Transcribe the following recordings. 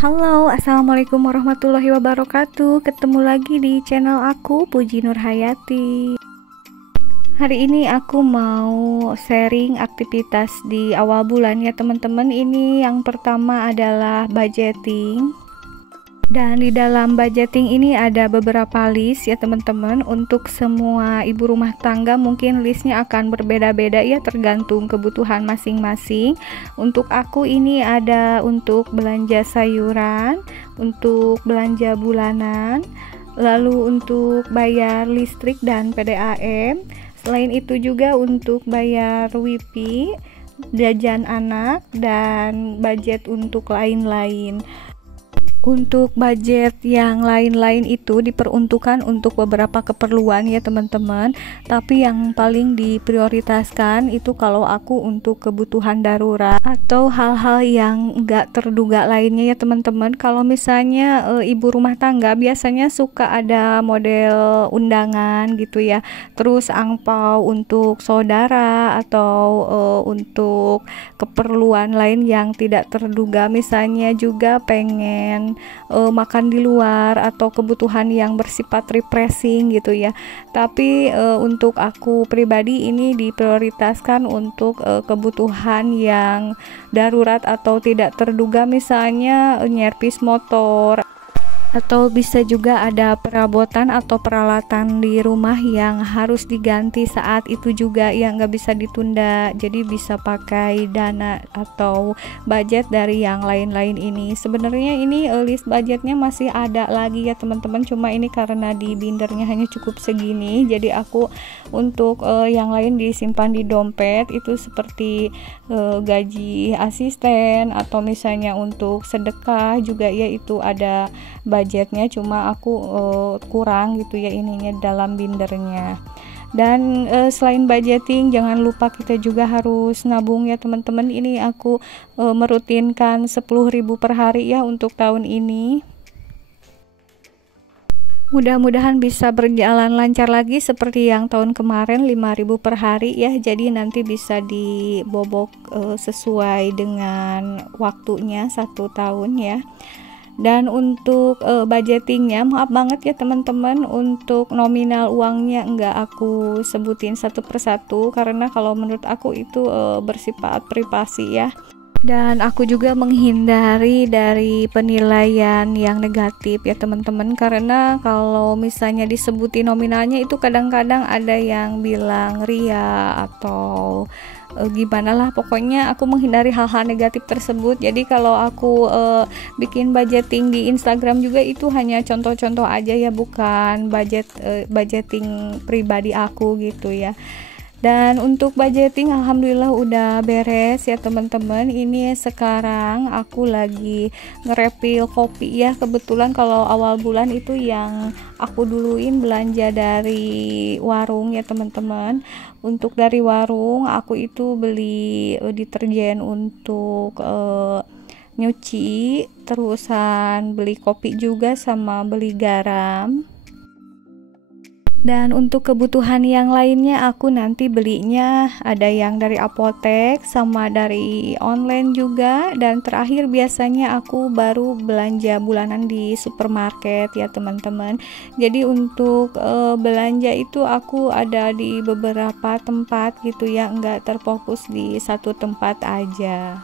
Halo, assalamualaikum warahmatullahi wabarakatuh. Ketemu lagi di channel aku, Puji Nurhayati. Hari ini aku mau sharing aktivitas di awal bulan ya teman-teman. Ini yang pertama adalah budgeting. Dan di dalam budgeting ini ada beberapa list ya teman-teman. Untuk semua ibu rumah tangga mungkin listnya akan berbeda-beda ya, tergantung kebutuhan masing-masing. Untuk aku ini ada untuk belanja sayuran, untuk belanja bulanan, lalu untuk bayar listrik dan PDAM. Selain itu juga untuk bayar WiFi, jajan anak, dan budget untuk lain-lain. Untuk budget yang lain-lain itu diperuntukkan untuk beberapa keperluan ya teman-teman, tapi yang paling diprioritaskan itu kalau aku untuk kebutuhan darurat atau hal-hal yang enggak terduga lainnya ya teman-teman. Kalau misalnya ibu rumah tangga biasanya suka ada model undangan gitu ya, terus angpau untuk saudara atau untuk keperluan lain yang tidak terduga, misalnya juga pengen makan di luar atau kebutuhan yang bersifat refreshing gitu ya. Tapi untuk aku pribadi ini diprioritaskan untuk kebutuhan yang darurat atau tidak terduga, misalnya nyervis motor, atau bisa juga ada perabotan atau peralatan di rumah yang harus diganti saat itu juga yang nggak bisa ditunda, jadi bisa pakai dana atau budget dari yang lain-lain ini. Sebenarnya ini list budgetnya masih ada lagi ya teman-teman, cuma ini karena di bindernya hanya cukup segini, jadi aku untuk yang lain disimpan di dompet, itu seperti gaji asisten atau misalnya untuk sedekah juga ya, itu ada budgetnya, cuma aku kurang gitu ya ininya dalam bindernya. Dan selain budgeting, jangan lupa kita juga harus nabung ya teman-teman. Ini aku merutinkan 10.000 per hari ya untuk tahun ini. Mudah-mudahan bisa berjalan lancar lagi seperti yang tahun kemarin, 5.000 per hari ya. Jadi nanti bisa dibobok sesuai dengan waktunya 1 tahun ya. Dan untuk budgetingnya, maaf banget ya teman-teman, untuk nominal uangnya enggak aku sebutin satu persatu karena kalau menurut aku itu bersifat privasi ya. Dan aku juga menghindari dari penilaian yang negatif ya teman-teman, karena kalau misalnya disebutin nominalnya itu kadang-kadang ada yang bilang ria atau gimana lah, pokoknya aku menghindari hal-hal negatif tersebut. Jadi kalau aku bikin budgeting di Instagram juga itu hanya contoh-contoh aja ya, bukan budgeting pribadi aku gitu ya. Dan untuk budgeting alhamdulillah udah beres ya teman-teman. Ini sekarang aku lagi nge-refill kopi ya. Kebetulan kalau awal bulan itu yang aku duluin belanja dari warung ya teman-teman. Untuk dari warung aku itu beli deterjen untuk nyuci, terusan beli kopi juga sama beli garam. Dan untuk kebutuhan yang lainnya aku nanti belinya ada yang dari apotek sama dari online juga, dan terakhir biasanya aku baru belanja bulanan di supermarket ya teman-teman. Jadi untuk belanja itu aku ada di beberapa tempat gitu ya, enggak terfokus di satu tempat aja.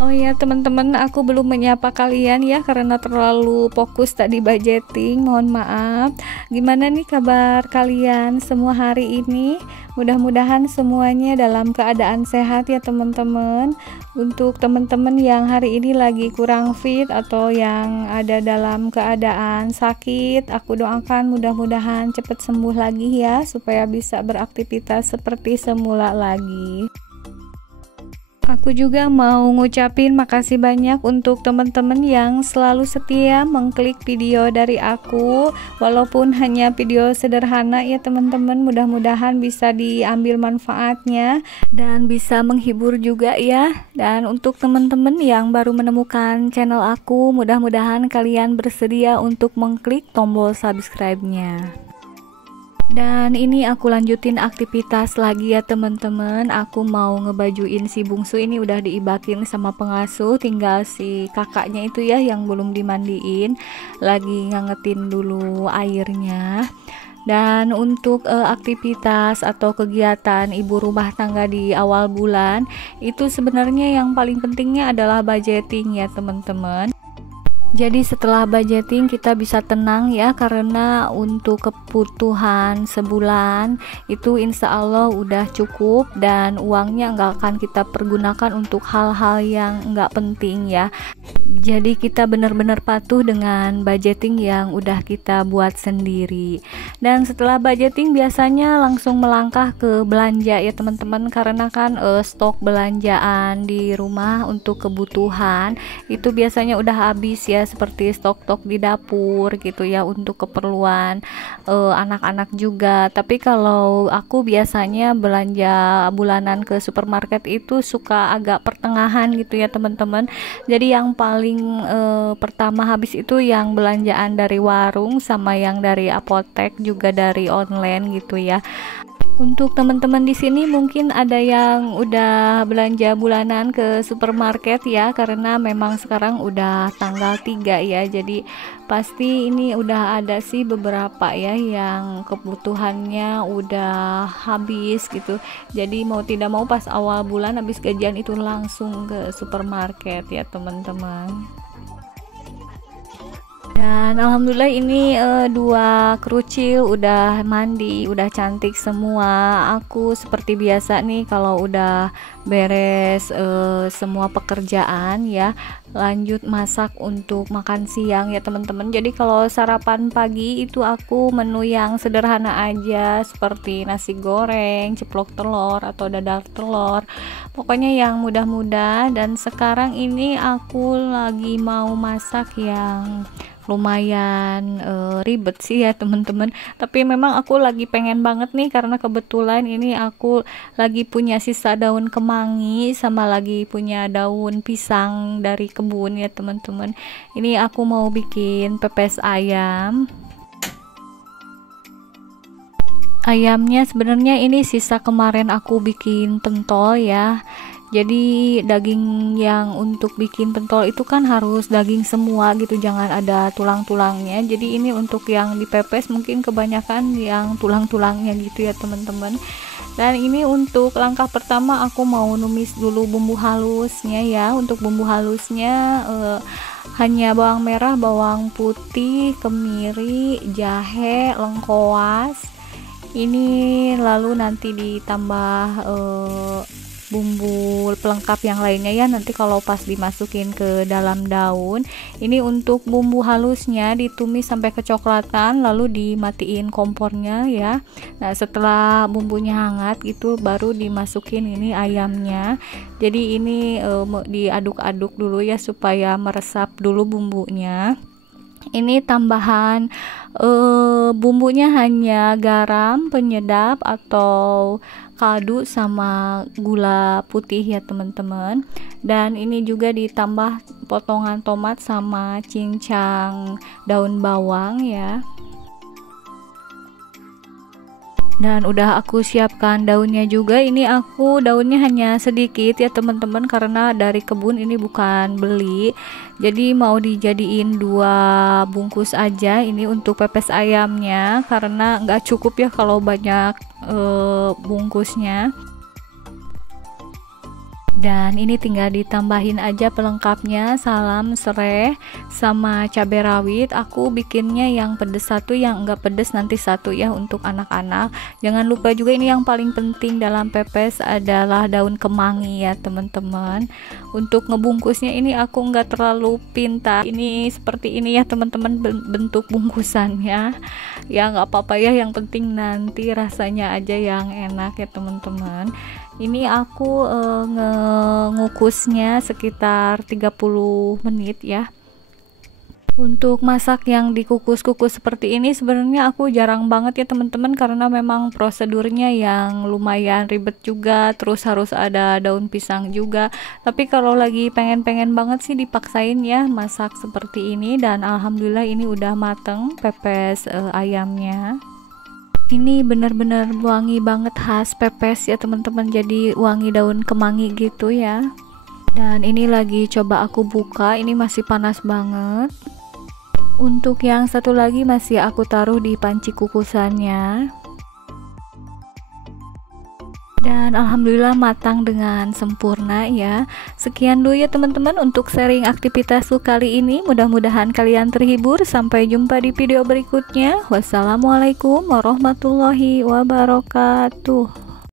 Oh ya teman-teman, aku belum menyapa kalian ya karena terlalu fokus tadi budgeting, mohon maaf. Gimana nih kabar kalian semua hari ini? Mudah-mudahan semuanya dalam keadaan sehat ya teman-teman. Untuk teman-teman yang hari ini lagi kurang fit atau yang ada dalam keadaan sakit, aku doakan mudah-mudahan cepat sembuh lagi ya, supaya bisa beraktivitas seperti semula lagi. Aku juga mau ngucapin makasih banyak untuk teman-teman yang selalu setia mengklik video dari aku, walaupun hanya video sederhana ya teman-teman. Mudah-mudahan bisa diambil manfaatnya dan bisa menghibur juga ya. Dan untuk teman-teman yang baru menemukan channel aku, mudah-mudahan kalian bersedia untuk mengklik tombol subscribe-nya. Dan ini aku lanjutin aktivitas lagi ya teman-teman. Aku mau ngebajuin si bungsu, ini udah diibakin sama pengasuh, tinggal si kakaknya itu ya yang belum dimandiin, lagi ngangetin dulu airnya. Dan untuk aktivitas atau kegiatan ibu rumah tangga di awal bulan itu sebenarnya yang paling pentingnya adalah budgeting ya teman-teman. Jadi setelah budgeting kita bisa tenang ya, karena untuk kebutuhan sebulan itu insya Allah udah cukup dan uangnya nggak akan kita pergunakan untuk hal-hal yang nggak penting ya. Jadi kita benar-benar patuh dengan budgeting yang udah kita buat sendiri. Dan setelah budgeting biasanya langsung melangkah ke belanja ya teman-teman, karena kan stok belanjaan di rumah untuk kebutuhan itu biasanya udah habis ya, seperti stok-stok di dapur gitu ya, untuk keperluan anak-anak juga. Tapi kalau aku biasanya belanja bulanan ke supermarket itu suka agak pertengahan gitu ya teman-teman. Jadi yang paling pertama habis itu yang belanjaan dari warung, sama yang dari apotek, juga dari online gitu ya. Untuk teman-teman di sini mungkin ada yang udah belanja bulanan ke supermarket ya, karena memang sekarang udah tanggal 3 ya. Jadi pasti ini udah ada sih beberapa ya yang kebutuhannya udah habis gitu. Jadi mau tidak mau pas awal bulan habis gajian itu langsung ke supermarket ya teman-teman. Dan alhamdulillah ini dua kerucil udah mandi, udah cantik semua. Aku seperti biasa nih kalau udah beres semua pekerjaan ya, lanjut masak untuk makan siang ya teman-teman. Jadi kalau sarapan pagi itu aku menu yang sederhana aja, seperti nasi goreng, ceplok telur atau dadar telur, pokoknya yang mudah-mudah. Dan sekarang ini aku lagi mau masak yang lumayan ribet sih ya teman-teman, tapi memang aku lagi pengen banget nih, karena kebetulan ini aku lagi punya sisa daun kemangi, sama lagi punya daun pisang dari kebun ya teman-teman. Ini aku mau bikin pepes ayam. Ayamnya sebenarnya ini sisa kemarin aku bikin pentol ya. Jadi daging yang untuk bikin pentol itu kan harus daging semua gitu, jangan ada tulang-tulangnya. Jadi ini untuk yang dipepes mungkin kebanyakan yang tulang-tulangnya gitu ya teman-teman. Dan ini untuk langkah pertama aku mau numis dulu bumbu halusnya ya. Untuk bumbu halusnya hanya bawang merah, bawang putih, kemiri, jahe, lengkoas. Ini lalu nanti ditambah bumbu pelengkap yang lainnya ya, nanti kalau pas dimasukin ke dalam daun. Ini untuk bumbu halusnya ditumis sampai kecoklatan, lalu dimatiin kompornya ya. Nah setelah bumbunya hangat itu baru dimasukin ini ayamnya. Jadi ini diaduk-aduk dulu ya supaya meresap dulu bumbunya. Ini tambahan bumbunya hanya garam, penyedap atau kaldu, sama gula putih ya teman-teman. Dan ini juga ditambah potongan tomat sama cincang daun bawang ya. Dan udah aku siapkan daunnya juga. Ini aku daunnya hanya sedikit ya teman-teman, karena dari kebun, ini bukan beli. Jadi mau dijadiin 2 bungkus aja ini untuk pepes ayamnya, karena nggak cukup ya kalau banyak bungkusnya. Dan ini tinggal ditambahin aja pelengkapnya, salam serai sama cabai rawit. Aku bikinnya yang pedes satu, yang enggak pedes nanti satu ya untuk anak-anak. Jangan lupa juga ini yang paling penting dalam pepes adalah daun kemangi ya teman-teman. Untuk ngebungkusnya ini aku enggak terlalu pintar, ini seperti ini ya teman-teman bentuk bungkusannya. Ya nggak apa-apa ya, yang penting nanti rasanya aja yang enak ya teman-teman. Ini aku ngukusnya sekitar 30 menit ya. Untuk masak yang dikukus-kukus seperti ini sebenarnya aku jarang banget ya teman-teman, karena memang prosedurnya yang lumayan ribet juga, terus harus ada daun pisang juga. Tapi kalau lagi pengen-pengen banget sih dipaksain ya masak seperti ini. Dan alhamdulillah ini udah mateng pepes ayamnya. Ini benar-benar wangi banget, khas pepes ya teman-teman, jadi wangi daun kemangi gitu ya. Dan ini lagi coba aku buka, ini masih panas banget. Untuk yang satu lagi masih aku taruh di panci kukusannya. Dan alhamdulillah matang dengan sempurna ya. Sekian dulu ya teman-teman untuk sharing aktivitasku kali ini. Mudah-mudahan kalian terhibur. Sampai jumpa di video berikutnya. Wassalamualaikum warahmatullahi wabarakatuh.